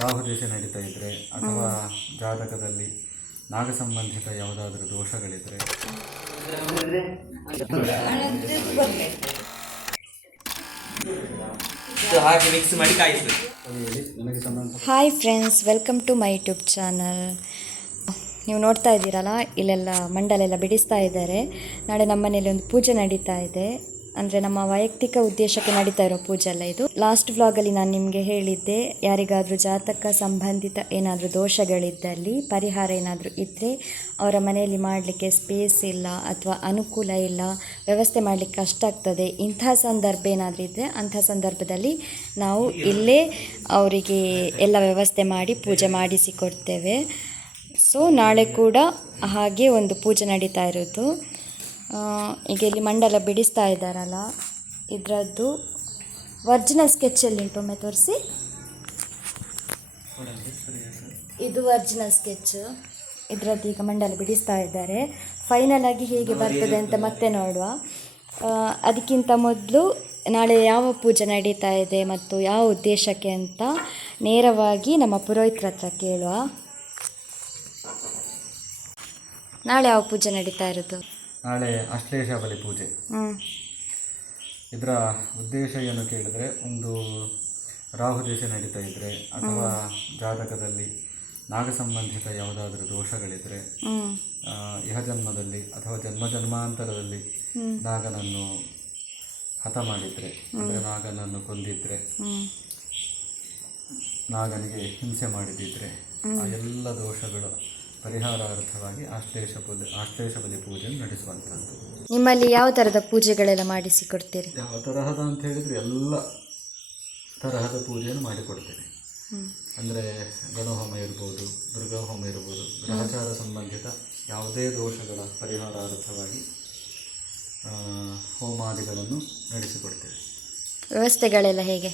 ರಾಹು ದೇಶ ನಡೀತಾ ಇದ್ದರೆ ಅಥವಾ ಜಾತಕದಲ್ಲಿ ನಾಗ ಸಂಬಂಧಿತ ಯಾವುದಾದ್ರೂ ದೋಷಗಳಿದ್ದರೆ hi friends, welcome to my YouTube channel. ನೀವು ನೋಡ್ತಾ ಇದ್ದೀರಲ್ಲ, ಇಲ್ಲೆಲ್ಲ ಮಂಡಲೆಲ್ಲ ಬಿಡಿಸ್ತಾ ಇದ್ದಾರೆ. ನಾಳೆ ನಮ್ಮ ಮನೇಲಿ ಒಂದು ಪೂಜೆ ನಡೀತಾ ಇದೆ. ಅಂದರೆ ನಮ್ಮ ವೈಯಕ್ತಿಕ ಉದ್ದೇಶಕ್ಕೆ ನಡೀತಾ ಇರೋ ಪೂಜೆ ಅಲ್ಲ ಇದು. ಲಾಸ್ಟ್ ವ್ಲಾಗಲ್ಲಿ ನಾನು ನಿಮಗೆ ಹೇಳಿದ್ದೆ, ಯಾರಿಗಾದರೂ ಜಾತಕ ಸಂಬಂಧಿತ ಏನಾದರೂ ದೋಷಗಳಿದ್ದಲ್ಲಿ, ಪರಿಹಾರ ಏನಾದರೂ ಇದ್ದರೆ ಅವರ ಮನೆಯಲ್ಲಿ ಮಾಡಲಿಕ್ಕೆ ಸ್ಪೇಸ್ ಇಲ್ಲ ಅಥವಾ ಅನುಕೂಲ ಇಲ್ಲ, ವ್ಯವಸ್ಥೆ ಮಾಡಲಿಕ್ಕೆ ಕಷ್ಟ ಆಗ್ತದೆ, ಇಂಥ ಸಂದರ್ಭ ಏನಾದರೂ ಇದ್ದರೆ ಅಂಥ ಸಂದರ್ಭದಲ್ಲಿ ನಾವು ಇಲ್ಲೇ ಅವರಿಗೆ ಎಲ್ಲ ವ್ಯವಸ್ಥೆ ಮಾಡಿ ಪೂಜೆ ಮಾಡಿಸಿ ಕೊಡ್ತೇವೆ. ಸೊ ನಾಳೆ ಕೂಡ ಹಾಗೆ ಒಂದು ಪೂಜೆ ನಡೀತಾ ಇರೋದು. ಈಗ ಇಲ್ಲಿ ಮಂಡಲ ಬಿಡಿಸ್ತಾ ಇದ್ದಾರಲ್ಲ, ಇದರದ್ದು ಒರಿಜಿನಲ್ ಸ್ಕೆಚಲ್ಲಿ ಉಂಟು. ಒಮ್ಮೆ ತೋರಿಸಿ. ಇದು ಒರಿಜಿನಲ್ ಸ್ಕೆಚ್. ಇದರದ್ದು ಈಗ ಮಂಡಲ ಬಿಡಿಸ್ತಾ ಇದ್ದಾರೆ. ಫೈನಲ್ ಆಗಿ ಹೇಗೆ ಬರ್ತದೆ ಅಂತ ಮತ್ತೆ ನೋಡುವ. ಅದಕ್ಕಿಂತ ಮೊದಲು ನಾಳೆ ಯಾವ ಪೂಜೆ ನಡೀತಾ ಇದೆ ಮತ್ತು ಯಾವ ಉದ್ದೇಶಕ್ಕೆ ಅಂತ ನೇರವಾಗಿ ನಮ್ಮ ಪುರೋಹಿತರ ಹತ್ರ ಕೇಳುವ. ನಾಳೆ ಯಾವ ಪೂಜೆ ನಡೀತಾ ಇರೋದು? ನಾಳೆ ಅಶ್ಲೇಷ ಬಲಿ ಪೂಜೆ. ಇದರ ಉದ್ದೇಶ ಏನು ಕೇಳಿದರೆ, ಒಂದು ರಾಹು ದೇಶ ನಡೀತಾ ಇದ್ದರೆ ಅಥವಾ ಜಾತಕದಲ್ಲಿ ನಾಗ ಸಂಬಂಧಿತ ಯಾವುದಾದ್ರೂ ದೋಷಗಳಿದ್ದರೆ, ಇಹಜನ್ಮದಲ್ಲಿ ಅಥವಾ ಜನ್ಮಾಂತರದಲ್ಲಿ ನಾಗನನ್ನು ಹತ ಮಾಡಿದರೆ, ಅಂದರೆ ನಾಗನನ್ನು ಕೊಂದಿದ್ರೆ, ನಾಗನಿಗೆ ಹಿಂಸೆ ಮಾಡಿದಿದ್ರೆ, ಆ ಎಲ್ಲ ದೋಷಗಳು ಪರಿಹಾರಾರ್ಥವಾಗಿ ಆಶ್ಲೇಷ ಬಲಿ ಪೂಜೆಯನ್ನು ನಡೆಸುವಂಥದ್ದು. ನಿಮ್ಮಲ್ಲಿ ಯಾವ ಥರದ ಪೂಜೆಗಳೆಲ್ಲ ಮಾಡಿಸಿಕೊಡ್ತೀರಿ? ಯಾವ ತರಹದ ಅಂತ ಹೇಳಿದರೆ ಎಲ್ಲ ತರಹದ ಪೂಜೆಯನ್ನು ಮಾಡಿಕೊಡ್ತೇವೆ. ಅಂದರೆ ಗಣಹೋಮ ಇರ್ಬೋದು, ದುರ್ಗಾ ಹೋಮ ಇರ್ಬೋದು, ಗ್ರಹಚಾರ ಸಂಬಂಧಿತ ಯಾವುದೇ ದೋಷಗಳ ಪರಿಹಾರಾರ್ಥವಾಗಿ ಹೋಮಾದಿಗಳನ್ನು ನಡೆಸಿಕೊಡ್ತೇವೆ. ವ್ಯವಸ್ಥೆಗಳೆಲ್ಲ ಹೇಗೆ?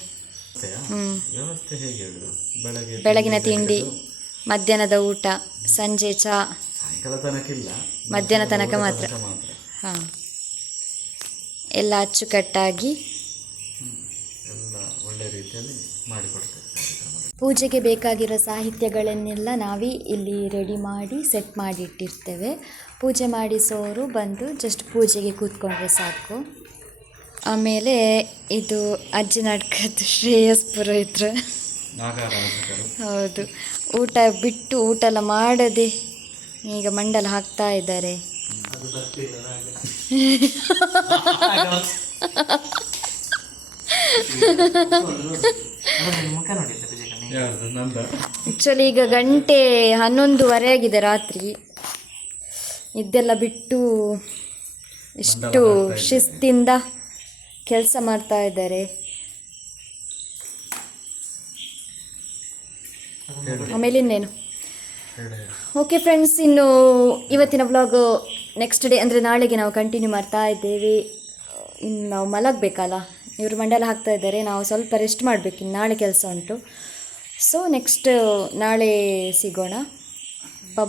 ವ್ಯವಸ್ಥೆ ಹೇಗೆ ಹೇಳೋದು? ಬೆಳಗಿನ ತಿಂಡಿ, ಮಧ್ಯಾಹ್ನದ ಊಟ, ಸಂಜೆ ಚಾ, ಸಾಯಂಕಾಲ ತನಕಿಲ್ಲ, ಮಧ್ಯಾಹ್ನ ತನಕ ಮಾತ್ರ. ಹಾಂ, ಎಲ್ಲ ಅಚ್ಚುಕಟ್ಟಾಗಿ ಎಲ್ಲ ಒಳ್ಳೆ ರೀತಿಯಲ್ಲಿ ಮಾಡಿಕೊಡ್ತೇವೆ. ಪೂಜೆಗೆ ಬೇಕಾಗಿರೋ ಸಾಹಿತ್ಯಗಳನ್ನೆಲ್ಲ ನಾವೇ ಇಲ್ಲಿ ರೆಡಿ ಮಾಡಿ ಸೆಟ್ ಮಾಡಿ ಇಟ್ಟಿರ್ತೇವೆ. ಪೂಜೆ ಮಾಡಿಸೋರು ಬಂದು ಜಸ್ಟ್ ಪೂಜೆಗೆ ಕೂತ್ಕೊಂಡ್ರೆ ಸಾಕು. ಆಮೇಲೆ ಇದು ಅಜ್ಜಿ ನಾಟಕದ ಶ್ರೇಯಸ್ ಪುರೋಹಿತರು. ಹೌದು, ಊಟ ಬಿಟ್ಟು ಊಟ ಎಲ್ಲ ಮಾಡದೆ ಈಗ ಮಂಡಲ ಹಾಕ್ತಾ ಇದ್ದಾರೆ. ಆ್ಯಕ್ಚುಲಿ ಈಗ ಗಂಟೆ 11:30 ಆಗಿದೆ ರಾತ್ರಿ. ಇದೆಲ್ಲ ಬಿಟ್ಟು ಇಷ್ಟು ಶಿಸ್ತಿಂದ ಕೆಲಸ ಮಾಡ್ತಾ ಇದ್ದಾರೆ. ಆಮೇಲೆ ಇನ್ನೇನು? ಓಕೆ ಫ್ರೆಂಡ್ಸ್, ಇನ್ನು ಇವತ್ತಿನ ವ್ಲಾಗ್ ನೆಕ್ಸ್ಟ್ ಡೇ ಅಂದರೆ ನಾಳೆಗೆ ನಾವು ಕಂಟಿನ್ಯೂ ಮಾಡ್ತಾ ಇದ್ದೇವೆ. ಇನ್ನು ನಾವು ಮಲಗಬೇಕಲ್ಲ, ಇವರು ಮಂಡಲ ಹಾಕ್ತಾ ಇದ್ದಾರೆ, ನಾವು ಸ್ವಲ್ಪ ರೆಸ್ಟ್ ಮಾಡಬೇಕು, ಇನ್ನು ನಾಳೆ ಕೆಲಸ ಉಂಟು. ಸೊ ನೆಕ್ಸ್ಟ್ ನಾಳೆ ಸಿಗೋಣ.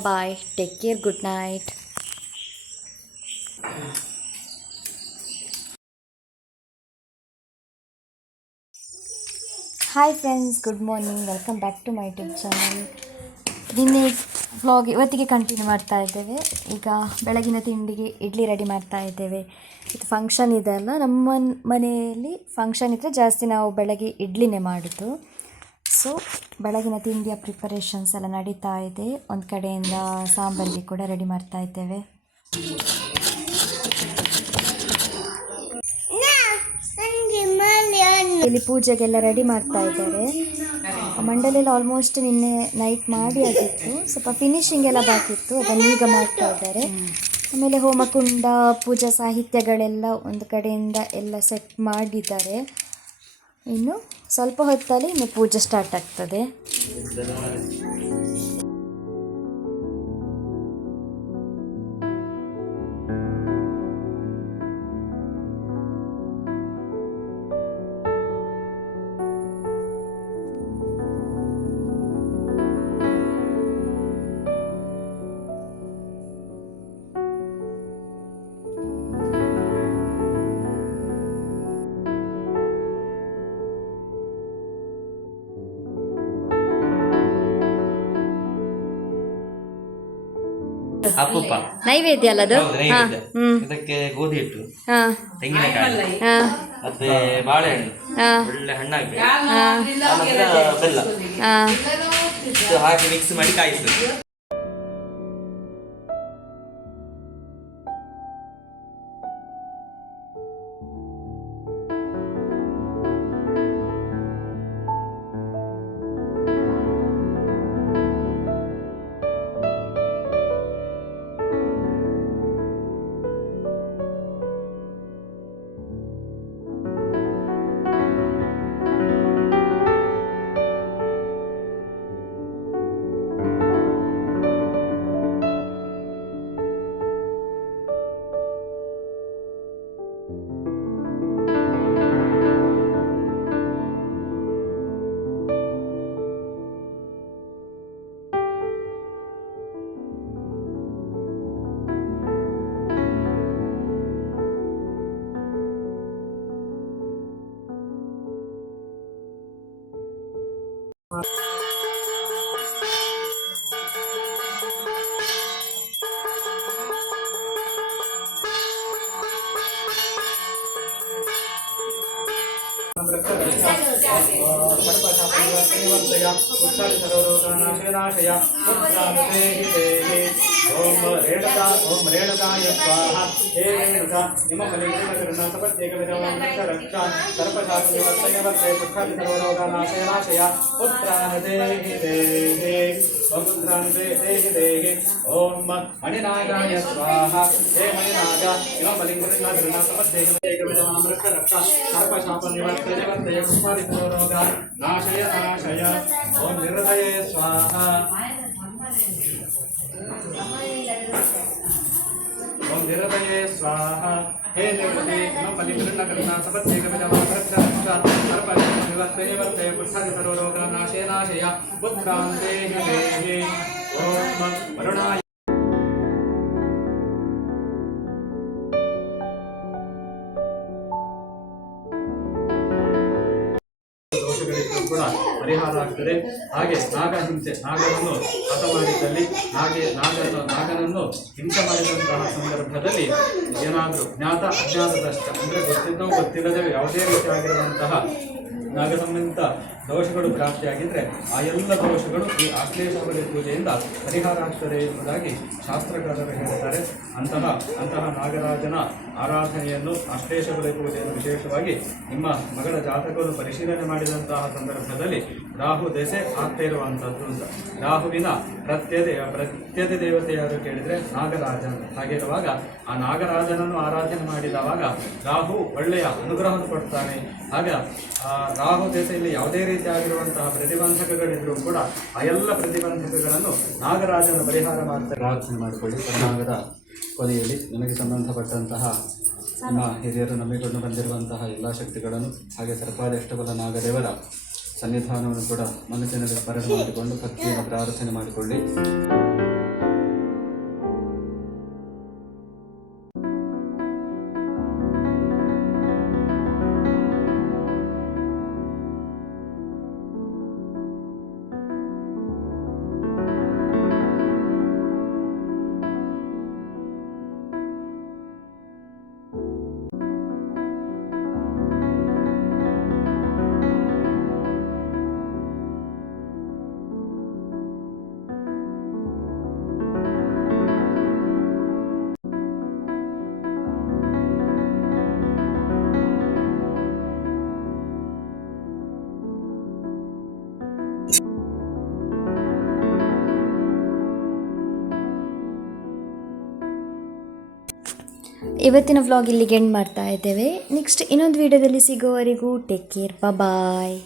Bye, take care, good night. Hi friends, good morning, welcome back to my YouTube channel. ನಿನ್ನೆ ವ್ಲಾಗ್ ಇವತ್ತಿಗೆ ಕಂಟಿನ್ಯೂ ಮಾಡ್ತಾ ಇದ್ದೇವೆ. ಈಗ ಬೆಳಗಿನ ತಿಂಡಿಗೆ ಇಡ್ಲಿ ರೆಡಿ ಮಾಡ್ತಾ ಇದ್ದೇವೆ. ಇದು ಫಂಕ್ಷನ್ ಇದೆ ಅಲ್ಲ, ನಮ್ಮ ಮನೆಯಲ್ಲಿ ಫಂಕ್ಷನ್ ಇದ್ದರೆ ಜಾಸ್ತಿ ನಾವು ಬೆಳಗ್ಗೆ ಇಡ್ಲಿನೇ ಮಾಡೋದು. ಸೊ ಬೆಳಗಿನ ತಿಂಡಿಯ ಪ್ರಿಪರೇಷನ್ಸ್ ಎಲ್ಲ ನಡೀತಾ ಇದೆ. ಒಂದು ಕಡೆಯಿಂದ ಸಾಂಬಾರಿಗೆ ಕೂಡ ರೆಡಿ ಮಾಡ್ತಾ ಇದ್ದೇವೆ. ಇಲ್ಲಿ ಪೂಜೆಗೆಲ್ಲ ರೆಡಿ ಮಾಡ್ತಾ ಇದ್ದಾರೆ. ಮಂಡಲೆಲ್ಲ ಆಲ್ಮೋಸ್ಟ್ ನಿನ್ನೆ ನೈಟ್ ಮಾಡಿ ಆಗಿತ್ತು, ಸ್ವಲ್ಪ ಫಿನಿಶಿಂಗ್ ಎಲ್ಲ ಬಾಕಿತ್ತು, ಅದನ್ನು ಈಗ ಮಾಡ್ತಾ ಇದ್ದಾರೆ. ಆಮೇಲೆ ಹೋಮಕುಂಡ, ಪೂಜಾ ಸಾಹಿತ್ಯಗಳೆಲ್ಲ ಒಂದು ಕಡೆಯಿಂದ ಎಲ್ಲ ಸೆಟ್ ಮಾಡಿದ್ದಾರೆ. ಇನ್ನು ಸ್ವಲ್ಪ ಹೊತ್ತಲ್ಲಿ ಇನ್ನು ಪೂಜೆ ಸ್ಟಾರ್ಟ್ ಆಗ್ತದೆ. ಅಪ್ಪುಪ್ಪ ನೈವೇದ್ಯ ಅಲ್ಲ ಅದು? ಹೌದು, ಹಾಂ. ನೈವೇದ್ಯ. ಹ್ಞೂ. ಇದಕ್ಕೆ ಗೋಧಿ ಹಿಟ್ಟು, ಹಾಂ. ತೆಂಗಿನಕಾಯಿ ಹಾಂ. ಮತ್ತೆ ಬಾಳೆಹಣ್ಣು, ಹಾಂ. ಒಳ್ಳೆ ಹಣ್ಣಾಗ್ಬೇಕು, ಹಾಂ. ಆನಂತರ ಬೆಲ್ಲ ಹಾಂ. ಇದು ಹಾಕಿ ಮಿಕ್ಸ್ ಮಾಡಿ ಕಾಯಿಸ್ಬೇಕು. ಓಂ ಮಣಿನಾಗಾಯ ಸ್ವಾಹ ಹೇ ಮಣಿನಾಗ ಇಮ ಬಲಿಂಗರನ್ನ ಸರ್ಪಶಾಪನಿವರ್ತನಿವರ್ತಯ ನಾಶಯ ನಾಶಯ ಓಂ ನಿರದಯೇ ಸ್ವಾಹ ಓಂ ನಿರದಯೇ ಸ್ವಾಹ ಹೇ ನಿರತೆ ಇಮ ಬಲಿಂಗರನ್ನ ಸರ್ಪಶಾಪನಿವರ್ತನಿವರ್ತಯ ಪುಷ್ಪಾದಿತರೋಗ ನಾಶಯ ನಾಶಯ ಪುತ್ರಾಂತೆ ದೇಹಿ ಓಂ ವರುಣಾಯ ದೋಷಗಳಿದ್ರೂ ಕೂಡ ಪರಿಹಾರ ಆಗ್ತದೆ. ಹಾಗೆ ನಾಗಹಿಂಸೆ, ನಾಗನನ್ನು ಹತ ಮಾಡಿದ್ದಲ್ಲಿ, ನಾಗನನ್ನು ಹಿಂಸೆ ಮಾಡಿದಂತಹ ಸಂದರ್ಭದಲ್ಲಿ ಏನಾದರೂ ಜ್ಞಾತ ಅಜ್ಞಾತದಷ್ಟ ಅಂದರೆ ಗೊತ್ತಿದ್ದೋ ಗೊತ್ತಿಲ್ಲದೆ ಯಾವುದೇ ರೀತಿಯಾಗಿರುವಂತಹ ನಾಗ ಸಂಬಂಧಿತ ದೋಷಗಳು ಪ್ರಾಪ್ತಿಯಾಗಿದ್ದರೆ ಆ ಎಲ್ಲ ದೋಷಗಳು ಈ ಆಶ್ಲೇಷಬಲಿ ಪೂಜೆಯಿಂದ ಪರಿಹಾರ ಆಗ್ತದೆ ಎಂಬುದಾಗಿ ಶಾಸ್ತ್ರಕಾರರು ಹೇಳ್ತಾರೆ. ಅಂತಹ ನಾಗರಾಜನ ಆರಾಧನೆಯನ್ನು, ಆಶ್ಲೇಷಬಲಿ ಪೂಜೆಯನ್ನು ವಿಶೇಷವಾಗಿ ನಿಮ್ಮ ಮಗಳ ಜಾತಕವನ್ನು ಪರಿಶೀಲನೆ ಮಾಡಿದಂತಹ ಸಂದರ್ಭದಲ್ಲಿ ರಾಹು ದೆಸೆ ಆಗ್ತಾ ಇರುವಂಥದ್ದು ಅಂತ. ರಾಹುವಿನ ಪ್ರತ್ಯದ ದೇವತೆ ಯಾರು ಕೇಳಿದರೆ ನಾಗರಾಜ ಅಂತ. ಹಾಗಿರುವಾಗ ಆ ನಾಗರಾಜನನ್ನು ಆರಾಧನೆ ಮಾಡಿದವಾಗ ರಾಹು ಒಳ್ಳೆಯ ಅನುಗ್ರಹವನ್ನು ಕೊಡ್ತಾನೆ. ಹಾಗೆ ರಾಹು ದೆಸೆಯಲ್ಲಿ ಯಾವುದೇ ರೀತಿಯಾಗಿರುವಂತಹ ಪ್ರತಿಬಂಧಕಗಳಿದ್ರೂ ಕೂಡ ಆ ಎಲ್ಲ ಪ್ರತಿಬಂಧಕಗಳನ್ನು ನಾಗರಾಜನ ಪರಿಹಾರ ಮಾಡ್ತಾರೆ. ಪ್ರಾರ್ಥನೆ ಮಾಡಿಕೊಳ್ಳಿ. ಕರ್ನಾಟಕದ ಕೊನೆಯಲ್ಲಿ ನಿಮಗೆ ಸಂಬಂಧಪಟ್ಟಂತಹ ನಿಮ್ಮ ಹಿರಿಯರು ನಂಬಿಕೊಂಡು ಬಂದಿರುವಂತಹ ಎಲ್ಲ ಶಕ್ತಿಗಳನ್ನು ಹಾಗೆ ಸರ್ಪಾದಷ್ಟಬಲ ನಾಗದೇವರ ಸನ್ನಿಧಾನವನ್ನು ಕೂಡ ಮನಸ್ಸಿನಲ್ಲಿ ಸ್ಮರಣೆ ಮಾಡಿಕೊಂಡು ಭಕ್ತಿಯನ್ನು ಪ್ರಾರ್ಥನೆ ಮಾಡಿಕೊಳ್ಳಿ. ಇವತ್ತಿನ ವ್ಲಾಗ್ ಇಲ್ಲಿಗೆ ಎಂಡ್ ಮಾಡ್ತಾ ಇದ್ದೇವೆ. ನೆಕ್ಸ್ಟ್ ಇನ್ನೊಂದು ವಿಡಿಯೋದಲ್ಲಿ ಸಿಗೋವರೆಗೂ ಟೇಕ್ ಕೇರ್, ಬಾಯ್.